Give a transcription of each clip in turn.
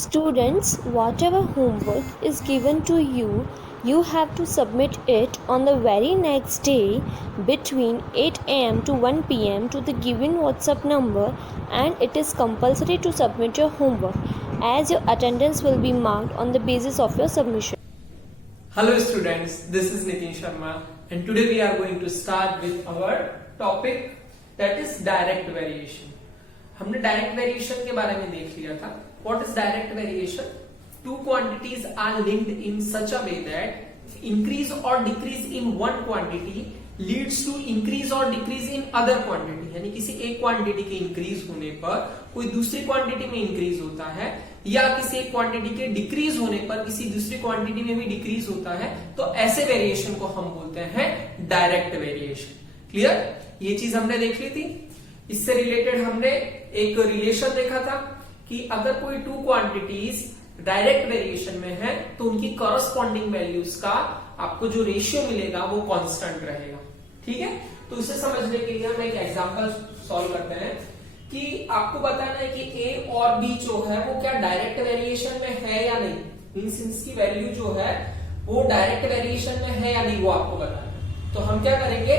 Students, whatever homework is given to you, you have to submit it on the very next day between 8 am to 1 pm to the given WhatsApp number, and it is compulsory to submit your homework as your attendance will be marked on the basis of your submission. Hello students, this is Nitin Sharma and today we are going to start with our topic that is direct variation. हमने direct variation के बारे में देख लिया था. What is direct variation? Two quantities are linked in such a way that increase or decrease in one quantity leads to increase or decrease in other quantity. यानी किसी एक क्वांटिटी के इंक्रीज होने पर कोई दूसरी क्वांटिटी में इंक्रीज होता है, या किसी एक क्वांटिटी के डिक्रीज होने पर किसी दूसरी क्वांटिटी में भी डिक्रीज होता है, तो ऐसे वेरिएशन को हम बोलते हैं डायरेक्ट वेरिएशन. क्लियर? ये चीज हमने देख ली थी. इससे रिलेटेड हमने एक रिलेशन देखा था कि अगर कोई टू क्वांटिटीज डायरेक्ट वेरिएशन में है तो उनकी कॉरस्पॉन्डिंग वैल्यूज का आपको जो रेशियो मिलेगा वो कांस्टेंट रहेगा. ठीक है, तो इसे समझने के लिए हम एक एग्जांपल सॉल्व करते हैं कि आपको बताना है कि ए और बी जो है वो क्या डायरेक्ट वेरिएशन में है या नहीं. मींस इसकी वैल्यू जो है वो डायरेक्ट वेरिएशन में है या नहीं वो आपको बताना है. तो हम क्या करेंगे,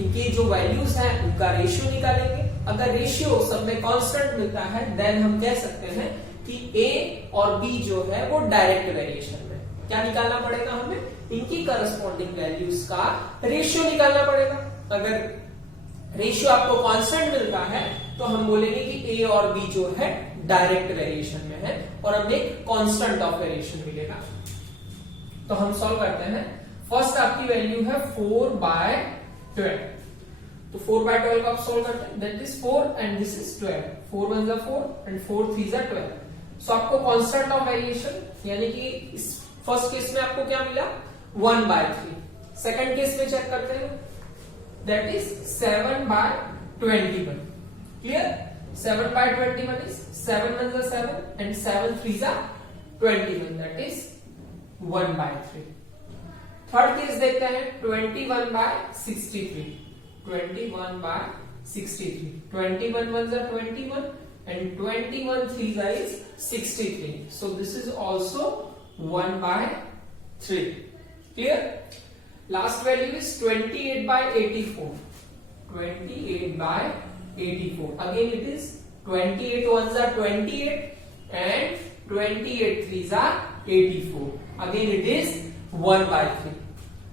इनकी जो वैल्यूज है उनका रेशियो निकालेंगे. अगर रेशियो सब में कांस्टेंट मिलता है देन हम कह सकते हैं कि ए और बी जो है वो डायरेक्ट वेरिएशन में. क्या निकालना पड़ेगा हमें? इनकी करस्पॉन्डिंग वैल्यूज का रेशियो निकालना पड़ेगा. अगर रेशियो आपको कांस्टेंट मिलता है तो हम बोलेंगे कि ए और बी जो है डायरेक्ट वेरिएशन में है और हमें एक कांस्टेंट ऑफ वेरिएशन मिलेगा. तो हम सॉल्व करते हैं. फर्स्ट आपकी वैल्यू है 4/12. तो 4/12 का आप सोल्व करते हैं. That is 4 and this is 12. 4 1 जा 4 एंड 4 3 जा 12. सो आपको कांस्टेंट ऑफ वेरिएशन यानी कि इस फर्स्ट केस में आपको क्या मिला 1/3. सेकंड केस में चेक करते हैं. That is 7/21. क्लियर? 7/21 इज 7 1 जा 7 एंड 7 3 जा 21. That is 1/3. थर्ड केस देखते हैं 21/63. 21/63. 21 1 जा 21 and 21 3 is 63. So this is also 1/3. Clear? Last value is 28/84. 28/84. Again it is 28 1 are 28 and 28 3 are 84. Again it is 1/3.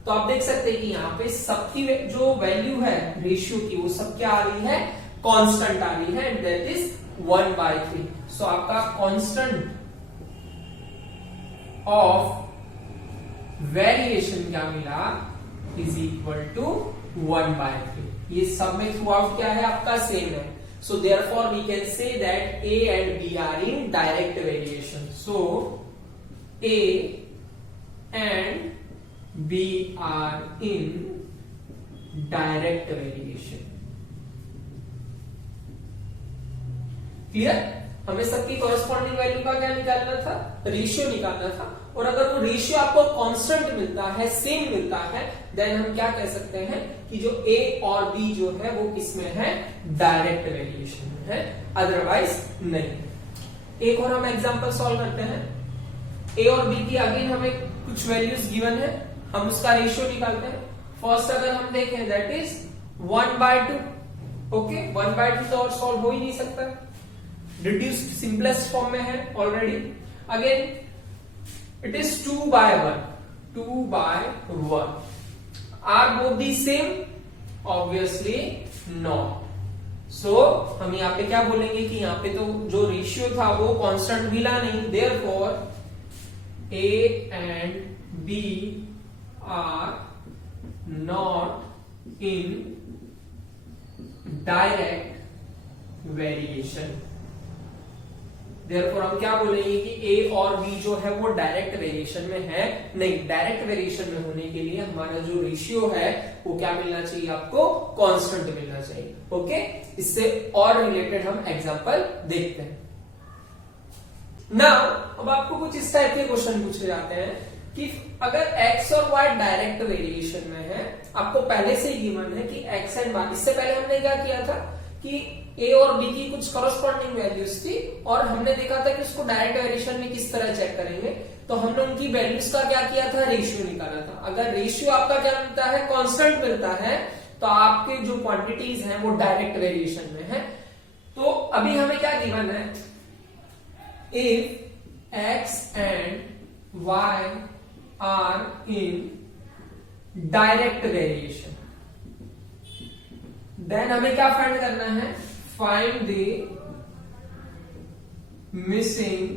तो आप देख सकते हैं कि यहाँ पे सबकी जो वैल्यू है रेशियो की वो सब क्या आ रही है, कांस्टेंट आ रही है एंड दैट इज 1/3. सो आपका कांस्टेंट ऑफ वेरिएशन क्या मिला इज इक्वल टू 1/3. ये सब में थ्रू आउट क्या है आपका सेम है. So therefore we can say that A and B are in direct variation. So A and B are in direct variation. Clear? हमें सबकी कॉरेस्पॉन्डिंग वैल्यू का क्या निकालना था, रेशियो निकालना था. और अगर वो रेशियो आपको कांस्टेंट मिलता है, सेम मिलता है, देन हम क्या कह सकते हैं कि जो A और B जो है वो किसमें है, डायरेक्ट वेरिएशन में है, अदरवाइज नहीं. एक और हम एग्जांपल सॉल्व करते हैं. A और B की अगेन हमें कुछ वैल्यूज गिवन है, हम उसका रेशियो निकालते हैं. फर्स्ट अगर हम देखें दैट इज 1/2. ओके, 1/2 तो और सॉल्व हो ही नहीं सकता, रिड्यूस्ड सिंपलेस्ट फॉर्म में है already. Again it is 2/1. 2/1 are both the same? Obviously not. So हम यहाँ पे क्या बोलेंगे कि यहाँ पे तो जो रेशियो था वो कांस्टेंट मिला नहीं. Therefore A and B are not in direct variation. Therefore हम क्या बोलेंगे कि A और B जो है वो डायरेक्ट वेरिएशन में है नहीं. डायरेक्ट वेरिएशन में होने के लिए हमारा जो रेशियो है वो क्या मिलना चाहिए आपको, कांस्टेंट मिलना चाहिए. ओके, इससे और रिलेटेड हम एग्जांपल देखते हैं. नाउ अब आपको कुछ इस टाइप के क्वेश्चन पूछे जाते हैं कि अगर x और y डायरेक्ट वेरिएशन में है, आपको पहले से ही गिवन है कि x एंड y. इससे पहले हमने क्या किया था कि ए और बी की कुछ करस्पॉन्डिंग वैल्यूज थी और हमने देखा था कि उसको डायरेक्ट वेरिएशन में किस तरह चेक करेंगे। तो हमने उनकी वैल्यूज का क्या किया था, रेशियो निकाला था। अगर रेशियो आपका क्या मिलता है, कांस्टेंट मिलता है, तो आपके जो क्वांटिटीज हैं वो डायरेक्ट वेरिएशन में है। तो अभी हमें क्या गिवन है, if X and Y are in direct variation, then हमें क्या फाइंड करना है, फाइंड द मिसिंग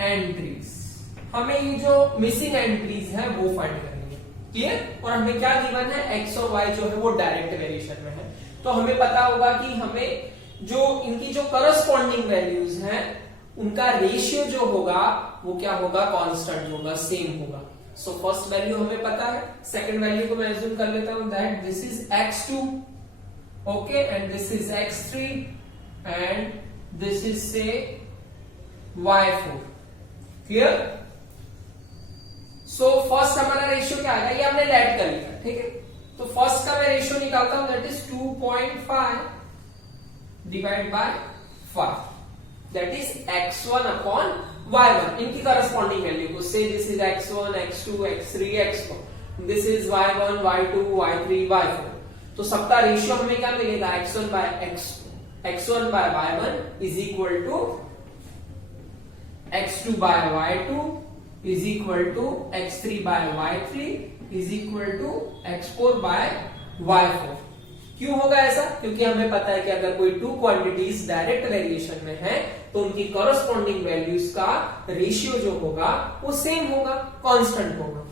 एंट्रीज। हमें ये जो मिसिंग एंट्रीज है वो फाइंड करनी है, क्लियर। और हमें क्या गिवन है, एक्स और वाई जो है वो डायरेक्ट वेरिएशन में है। तो हमें पता होगा कि हमें जो इनकी जो करस्पॉन्डिंग वैल्यूज हैं उनका रेशियो जो होगा वो क्या होगा, कांस्टेंट होगा, सेम होगा। सो फर्स्ट वैल्यू हमें पता है, सेकंड वैल्यू को मैं अज्यूम कर लेता हूं that this is x2, okay, and this is x3 and this is से y4, क्लियर। सो फर्स्ट हमारा रेशियो क्या आएगा, ये हमने लेट कर लिया, ठीक है। तो फर्स्ट का मैं रेशियो निकालता हूं that is 2.5 divide by 5, that is x1 upon y1, इनकी करस्पॉन्डिंग वैल्यू को से this is x1, x2, x3, x4, this is y1, y2, y3, y4। तो सबका रेशियो हमें क्या मिलेगा, x1 by y1 is equal to x2 by y2 is equal to x3 by y3 is equal to x4 by y4। क्यों होगा ऐसा, क्योंकि हमें पता है कि अगर कोई टू क्वांटिटीज डायरेक्ट वेरिएशन में है तो उनकी करस्पॉन्डिंग वैल्यूज का रेशियो जो होगा वो सेम होगा, कांस्टेंट होगा।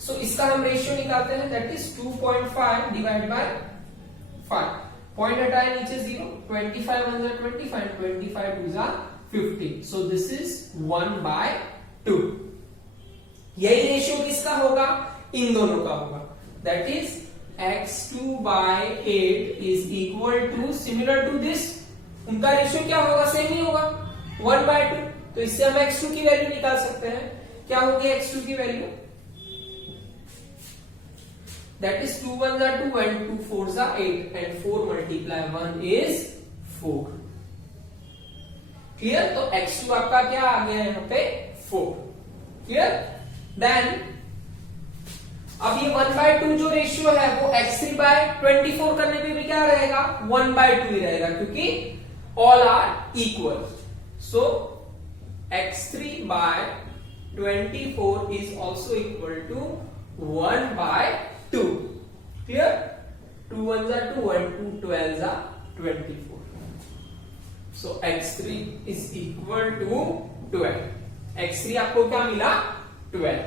सो इसका हम रेशियो निकालते हैं that is 2.5 divide by 5, point हटाए नीचे 0, 25 1 जा 25, 25 2 जा 50, सो दिस इज 1/2। यही रेशियो किसका होगा, इन दोनों का होगा, that is x2 by 8 is equal to similar to this, उनका रेशियो क्या होगा, सेम ही होगा, 1/2। तो इससे हम x2 की वैल्यू निकाल सकते हैं, क्या होगी x2 की वैल्यू, दैट इज 2 1 जा 2 and 2 4 जा 8 and 4 multiply 1 is 4, क्लियर। तो x2 आपका क्या आ गया यहाँ पे 4, क्लियर। देन अब ये 1/2 जो रेशियो है वो x3 by 24 करने पे भी क्या रहेगा, 1/2 ही रहेगा, क्योंकि all are equal. So x3 by 24 is also equal to 1/2, clear. 2 1 जा 2 and 2 12 जा 24, so x3 is equal to 12। x3 आपको क्या मिला, 12।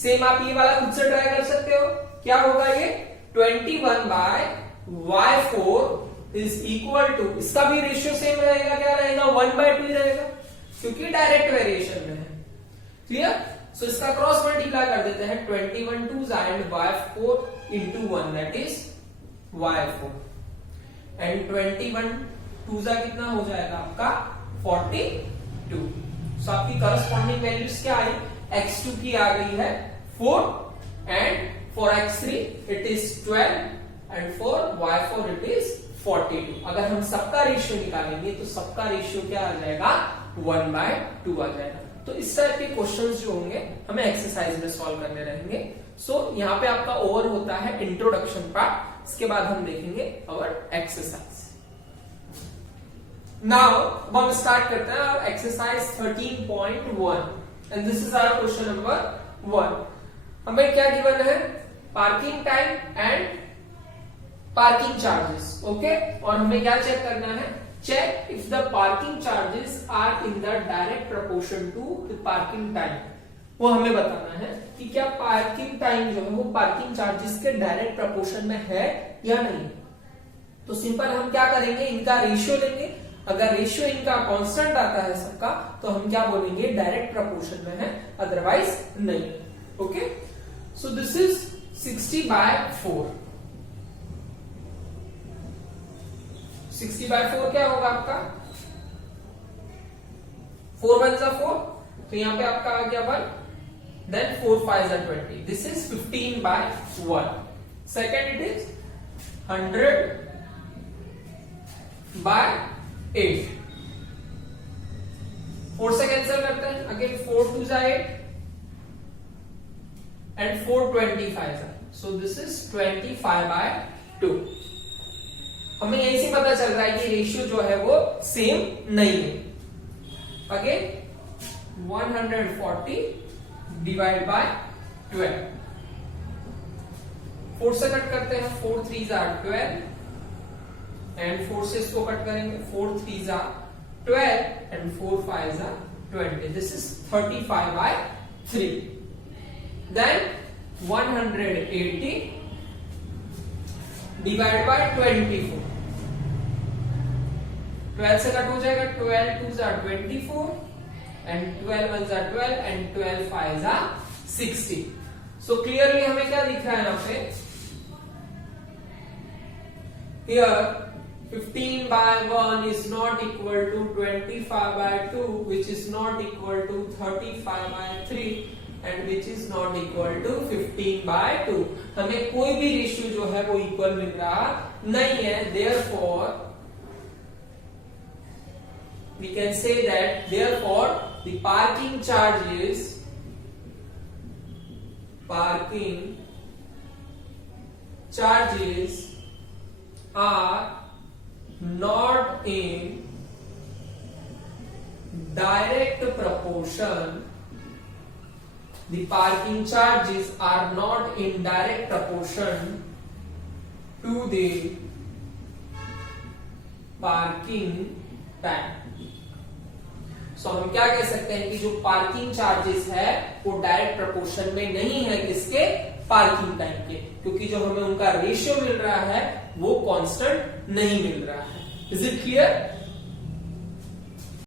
सेम आप ये वाला खुद से ट्राई कर सकते हो, क्या होगा ये 21 by y4 is equal to, इसका भी रेशियो सेम रहेगा, क्या रहेगा 1/2 ही रहेगा, क्योंकि डायरेक्ट वेरिएशन में है, क्लियर। सो इसका क्रॉस मल्टीप्लाई कर देते हैं, 21 2 and y4 into 1 that is y4 and 21 2 कितना हो जाएगा आपका 42। सो आपकी करस्पॉन्डिंग वैल्यूज क्या आई, x2 की आ गई है 4 and for x3 it is 12 and for y4 it is 42। अगर हम सबका रेशियो निकालेंगे तो सबका रेशियो क्या आ जाएगा, 1/2 आ जाएगा। तो इस टाइप के क्वेश्चंस जो होंगे हमें एक्सरसाइज में सॉल्व करने रहेंगे। सो यहाँ पे आपका ओवर होता है इंट्रोडक्शन पार्ट, इसके बाद हम देखेंगे अवर एक्सरसाइज। नाउ हम स्टार्ट करते हैं exercise 13.1 and this is our question number 1। हमें क्या गिवन है, parking time and parking charges, okay. और हमें क्या चेक करना है, check if the parking charges are in the direct proportion to the parking time. वो हमें बताना है कि क्या पार्किंग टाइम जो है वो पार्किंग चार्जेस के डायरेक्ट प्रोपोर्शन में है या नहीं। तो सिंपल हम क्या करेंगे, इनका रेशियो लेंगे, अगर रेशियो इनका कांस्टेंट आता है सबका तो हम क्या बोलेंगे, डायरेक्ट प्रोपोर्शन में है, अदरवाइज नहीं, ओके। So this is 60/4। 60/4 क्या होगा आपका, 4 1 जा 4, तो यहां पे आपका आ गया 1, देन 4 5 जा 20, this is 15/1। Second it is 100/8। 4 से कैंसिल करते हैं, अगेन 4 2 जा 8 and 4 25 जा, so this is 25/2। हमें यहीं से पता चल रहा है कि रेशियो जो है वो सेम नहीं है। अगेन 140 डिवाइड बाय 12, 4 से कट करते हैं, 4 3 जा 12 एंड 4 से इसको कट करेंगे, 4 3 जा 12 एंड 4 5 जा 20, this is 35/3। Then 180 divide by 24, 12 से कट हो जाएगा, 12 2 जा 24 एंड 12 1 जा 12 एंड 12 5 जा 60। सो क्लियरली हमें क्या दिख रहा है यहाँ पे, here 15/1 is not equal to 25/2, which is not equal to 35/3 and which is not equal to 15/2। हमें कोई भी रेशियो जो है वो इक्वल मिल रहा नहीं है, therefore we can say that therefore the parking charges are not in direct proportion. The parking charges are not in direct proportion to the parking time. So हम क्या कह सकते हैं कि जो पार्किंग चार्जेस है वो डायरेक्ट प्रोपोर्शन में नहीं है किसके, पार्किंग टाइम के, क्योंकि जो हमें उनका रेशियो मिल रहा है वो कांस्टेंट नहीं मिल रहा है। Is it clear?